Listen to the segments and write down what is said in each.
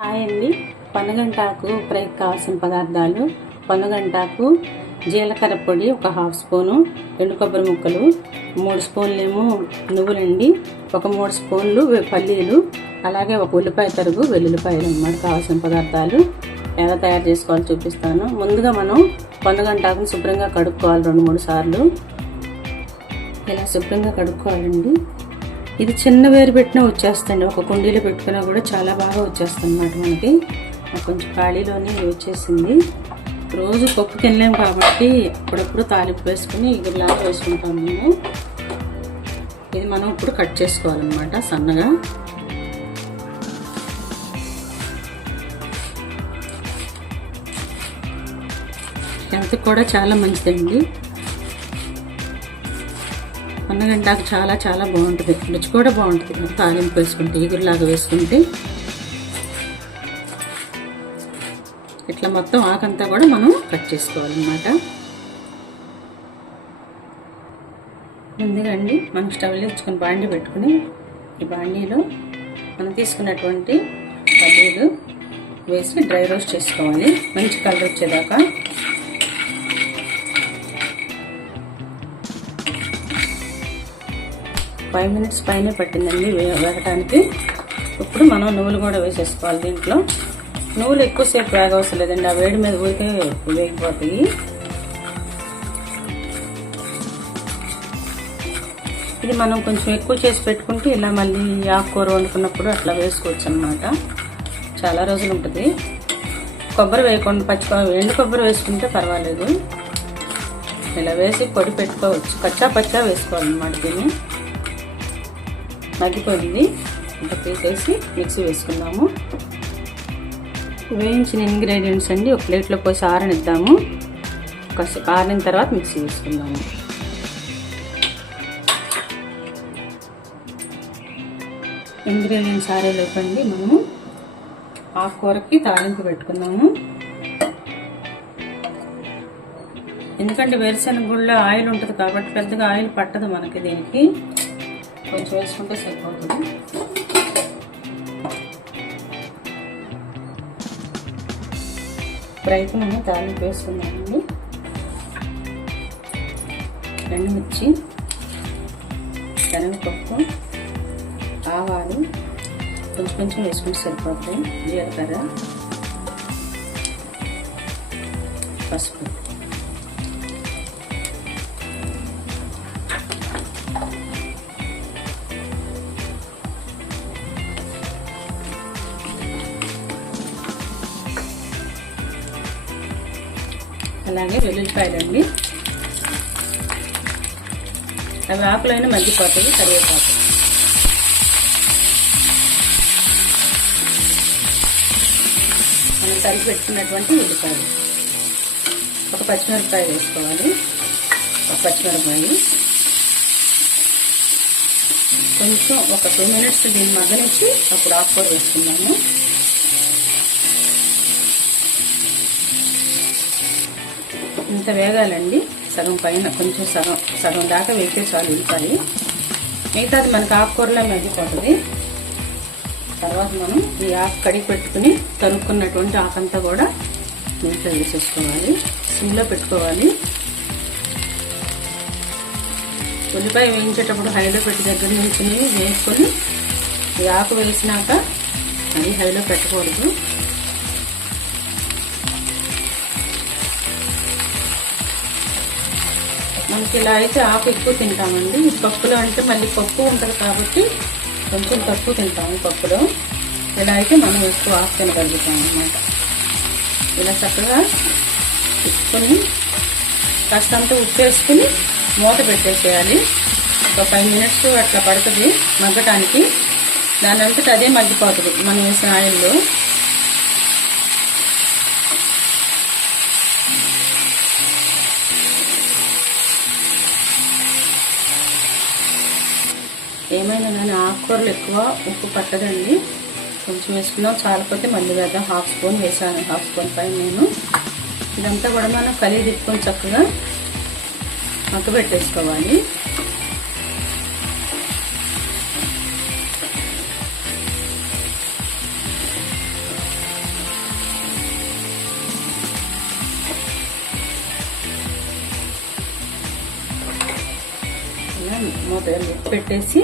Hi అండి. పనగంటాకు ఫ్రైకి కావాల్సిన పదార్థాలు. పనగంటాకు జీలకర్ర పొడి ఒక హాఫ్ స్పూను ఎండు కొబ్బరి ముక్కలు మూడు స్పూన్లు ఏమో నువ్వులండి ఒక మూడు స్పూన్లు పల్లీలు అలాగే ఒక ఉల్లిపాయ తరుగు వెల్లుల్లిపాయలు అన్నమాట కావాల్సిన పదార్థాలు. ఎలా తయారు చేసుకోవాలో చూపిస్తాను. ముందుగా మనం పనగంటాకుని శుభ్రంగా కడుక్కోవాలి రెండు మూడు సార్లు. ఇలా శుభ్రంగా కడుక్కోవాలండి? ఇది చిన్న వేరు పెట్టినా వచ్చేస్తుంది. ఒక కుండీలో పెట్టుకున్నా కూడా చాలా బాగా వచ్చేస్తుంది అన్నమాట మనకి. నాకు కొంచెం ఖాళీలోనే వచ్చేసింది. రోజు పప్పు తినలేం కాబట్టి అప్పుడప్పుడు తాలింపు వేసుకుని ఇగురులాగా వేసుకుంటాం మేము. ఇది మనం ఇప్పుడు కట్ చేసుకోవాలన్నమాట సన్నగా. హెల్త్ కూడా చాలా మంచిదండి. అన్నగంటాకు చాలా చాలా బాగుంటుంది. రుచి కూడా బాగుంటుంది. తాలింపు వేసుకుంటే ఈగురులాగా వేసుకుంటే. ఇట్లా మొత్తం ఆకంతా కూడా మనం కట్ చేసుకోవాలన్నమాట. ముందుగా అండి మనం స్టవ్లో తెచ్చుకొని బాండీ పెట్టుకుని ఈ బాండీలో మనం తీసుకున్నటువంటి పల్లీలు వేసి డ్రై రోస్ట్ చేసుకోవాలి. మంచి కలర్ వచ్చేదాకా ఫైవ్ మినిట్స్ పైనే పట్టిందండి వే వేగటానికి. ఇప్పుడు మనం నువ్వులు కూడా వేసేసుకోవాలి దీంట్లో. నువ్వులు ఎక్కువసేపు వేగవసరం లేదండి. ఆ వేడి మీద ఊరికే వేగిపోతాయి. ఇది మనం కొంచెం ఎక్కువ చేసి పెట్టుకుంటే ఇలా మళ్ళీ ఆకుకూర వండుకున్నప్పుడు అట్లా వేసుకోవచ్చు అనమాట చాలా రోజులు ఉంటుంది. కొబ్బరి వేయకుండా పచ్చి ఎండు కొబ్బరి వేసుకుంటే పర్వాలేదు. ఇలా వేసి పొడి పెట్టుకోవచ్చు. కచ్చా పచ్చా వేసుకోవాలన్నమాట దీన్ని. మగ్గిపోయింది ఇంత తీసేసి మిక్సీ వేసుకుందాము. వేయించిన ఇంగ్రీడియంట్స్ అండి ఒక ప్లేట్లో పోసి ఆరనిద్దాము. కాసేపు ఆరిన తర్వాత మిక్సీ వేసుకుందాము ఇంగ్రీడియంట్స్ ఆరేలోపండి మనము ఆకుకూరకి తాలింపు పెట్టుకుందాము. ఎందుకంటే వేరుశెనగ గుళ్ళో ఆయిల్ ఉంటుంది కాబట్టి పెద్దగా ఆయిల్ పట్టదు మనకి దీనికి. కొంచెం వేసుకుంటే సరిపోతుంది. ఇప్పుడైతే మనం తాలింపు రెండు మిర్చి శనగపప్పు ఆవాలు కొంచెం కొంచెం వేసుకుంటే సరిపోతాయి. జీలకర్ర పసుపు. అలాగే వెల్లుల్లిపాయలండి. అవి ఆకులైన మగ్గిపోతాయి కరివేపాకు. మనం తరిగి పెట్టుకున్నటువంటి ఉల్లిపాయలు. ఒక పచ్చిమిరపకాయ వేసుకోవాలి. ఒక పచ్చిమిరపకాయ. కొంచెం ఒక టూ మినిట్స్ దీన్ని మగ్గనిచ్చి అప్పుడు ఆకుకూర వేసుకున్నాము ఇంత వేగాలండి. సగం పైన కొంచెం సగం సగం దాకా వేస్తే చాలు మిగతా మిగతాది మనకు ఆకుకూరలో మగ్గిపోతుంది తర్వాత మనం ఈ ఆకు కడిగి పెట్టుకుని తరుక్కున్నటువంటి ఆకంతా కూడా నీటిలో వేసేసుకోవాలి. సిమ్లో పెట్టుకోవాలి. ఉల్లిపాయ వేయించేటప్పుడు హైలో పెట్టి దగ్గర నుంచి వేసుకొని ఈ ఆకు వేసినాక అది హైలో పెట్టకూడదు. మనకి ఇలా అయితే ఆకు ఎక్కువ తింటామండి. ఈ పప్పులో అంటే మళ్ళీ పప్పు ఉంటుంది కాబట్టి కొంచెం తక్కువ తింటాము పప్పులో. ఇలా అయితే మనం ఎక్కువ ఆకు తినగలుగుతాం అన్నమాట. ఇలా చక్కగా తీసుకొని కాస్తంత ఉప్పు వేసుకుని మూత పెట్టేసేయాలి. ఒక ఫైవ్ మినిట్స్ అట్లా పడుతుంది మగ్గటానికి. దాని అంతటా అదే మగ్గిపోతుంది. మనం వేసిన ఆయిల్లో. ఏమైనా కానీ ఆకుకూరలు ఎక్కువ ఉప్పు పట్టదండి. కొంచెం వేసుకున్నాం. చాలిపోతే మళ్ళీ వేద్దాం. హాఫ్ స్పూన్ వేసాను. హాఫ్ స్పూన్ పైన నేను. ఇదంతా కూడా మనం కలిగి తిప్పుకొని చక్కగా మక్క కొద్దిగా లిప్ పెట్టేసి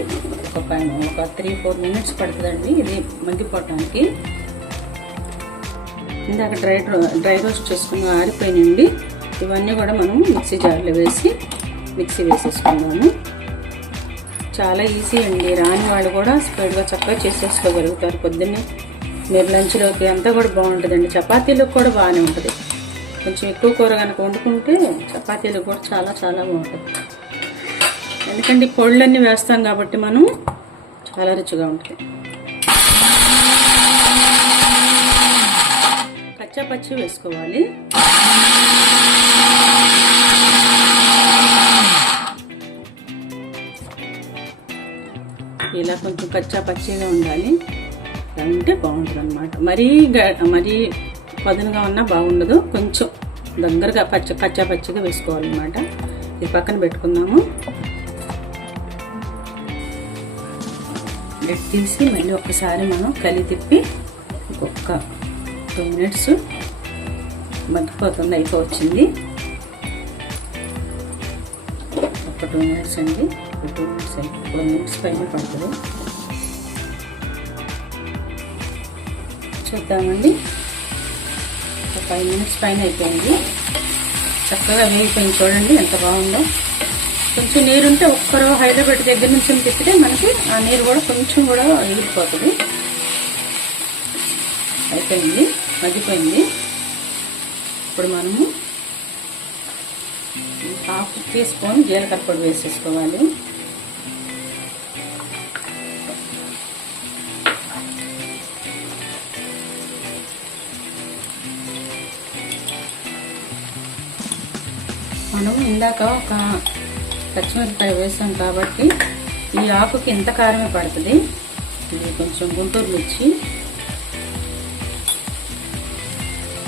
ఒక ఒక త్రీ ఫోర్ మినిట్స్ పడుతుందండి. ఇది మగ్గిపోవటానికి. ఇందాక డ్రై డ్రై రోస్ట్ చేసుకుని ఆరిపోయినండి ఇవన్నీ కూడా మనం మిక్సీ జార్లో వేసి మిక్సీ వేసేసుకున్నాము చాలా ఈజీ అండి. రాని వాళ్ళు కూడా స్పీడ్గా చక్కగా చేసేసుకోగలుగుతారు పొద్దున్నే. మీరు లంచ్లోకి అంతా కూడా బాగుంటుందండి. చపాతీలకు కూడా బాగానే ఉంటుంది. కొంచెం ఎక్కువ కూర కనుక వండుకుంటే చపాతీలకు కూడా చాలా చాలా బాగుంటుంది ఎందుకంటే పొళ్ళన్నీ వేస్తాం కాబట్టి మనం చాలా రుచిగా ఉంటుంది. కచ్చా పచ్చి వేసుకోవాలి. ఇలా కొంచెం కచ్చా పచ్చిగా ఉండాలి. ఇలా ఉంటే బాగుంటుంది అనమాట మరీ గ- మరీ పదునుగా ఉన్నా బాగుండదు. కొంచెం దగ్గరగా పచ్చ కచ్చా పచ్చిగా వేసుకోవాలన్నమాట. ఇది పక్కన పెట్టుకుందాము. బెడ్ తీసి మళ్ళీ ఒక్కసారి మనం కలి తిప్పి ఒక్క టూ మినిట్స్ మగ్గిపోతుంది అయిపోవచ్చింది. ఒక టూ మినిట్స్ అండి. ఒక టూ మినిట్స్ అండి. టూ మినిట్స్ పైన పడుతుంది. చూద్దామండి. ఒక ఫైవ్ మినిట్స్ పైన అయిపోయింది. చక్కగా వేగిపోయింది చూడండి ఎంత బాగుందో. కొంచెం నీరు ఉంటే ఒక్కరో హైదరాబాద్ దగ్గర నుంచి తిప్పితే మనకి ఆ నీరు కూడా కొంచెం కూడా ఎగిరిపోతుంది అయిపోయింది. మగ్గిపోయింది. ఇప్పుడు మనము హాఫ్ టీ స్పూన్ జీలకర్ర పొడి వేసేసుకోవాలి. మనం ఇందాక ఒక పచ్చిమిరపకాయ వేసాం కాబట్టి ఈ ఆకుకి ఎంత కారమే పడుతుంది? ఇది కొంచెం గుంటూరు మిర్చి.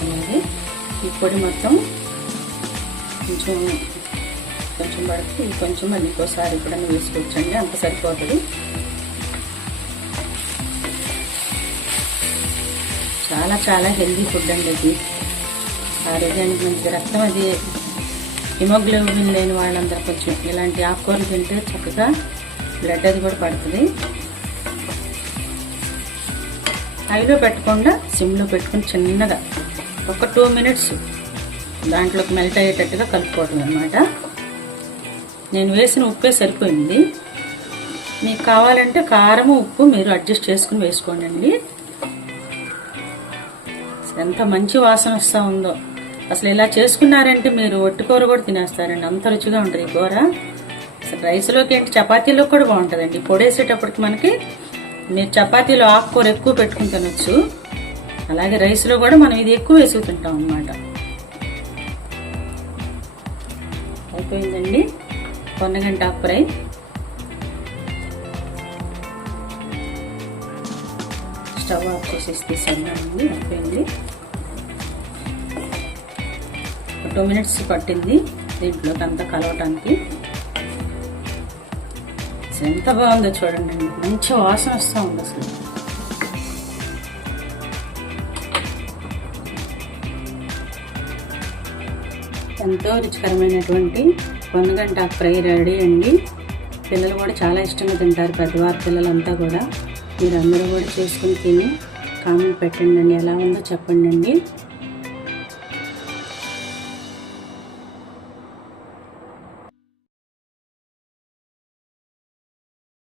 అలాగే ఈ పొడి మొత్తం కొంచెం కొంచెం పడితే ఇది కొంచెం మళ్ళీ ఇంకోసారి ఎప్పుడన్నా వేసుకోవచ్చండి. అంత సరిపోతుంది. చాలా చాలా హెల్దీ ఫుడ్ అండి అది ఆరోగ్యానికి మంచి రక్తం అది హిమోగ్లోబిన్ లేని వాళ్ళందరూ కొంచెం ఇలాంటి ఆకుకూరలు తింటే చక్కగా బ్లడ్ అది కూడా పడుతుంది. హైలో పెట్టకుండా సిమ్లో పెట్టుకుని చిన్నగా ఒక టూ మినిట్స్ దాంట్లోకి మెల్ట్ అయ్యేటట్టుగా కలుపుకోవడం అనమాట నేను వేసిన ఉప్పే సరిపోయింది. మీకు కావాలంటే కారం ఉప్పు మీరు అడ్జస్ట్ చేసుకుని వేసుకోండి ఎంత మంచి వాసన వస్తూ ఉందో. అసలు ఇలా చేసుకున్నారంటే మీరు ఒట్టుకూర కూడా తినేస్తారండి. అంత రుచిగా ఉంటుంది కూర. అసలు రైస్లోకి ఏంటి చపాతీలో కూడా బాగుంటుందండి. పొడేసేటప్పటికి మనకి మీరు చపాతీలో ఆకుకూర ఎక్కువ పెట్టుకుని తినొచ్చు. అలాగే రైస్లో కూడా మనం ఇది ఎక్కువ వేసుకు తింటాం అనమాట అయిపోయిందండి. పొన్నగంట ఫ్రై. స్టవ్ ఆఫ్ చేసేసి తీసేద్దామండి. అయిపోయింది. టూ మినిట్స్ పట్టింది దీంట్లోకి అంతా కలవటానికి. ఎంత బాగుందో చూడండి మంచి వాసన వస్తూ ఉంది అసలు. ఎంతో రుచికరమైనటువంటి పొన్నగంట ఫ్రై రెడీ అండి. పిల్లలు కూడా చాలా ఇష్టంగా తింటారు పెద్దవారి పిల్లలంతా కూడా. మీరు అందరూ కూడా చేసుకుని తిని కామెంట్ పెట్టండి అండి ఎలా ఉందో చెప్పండి అండి.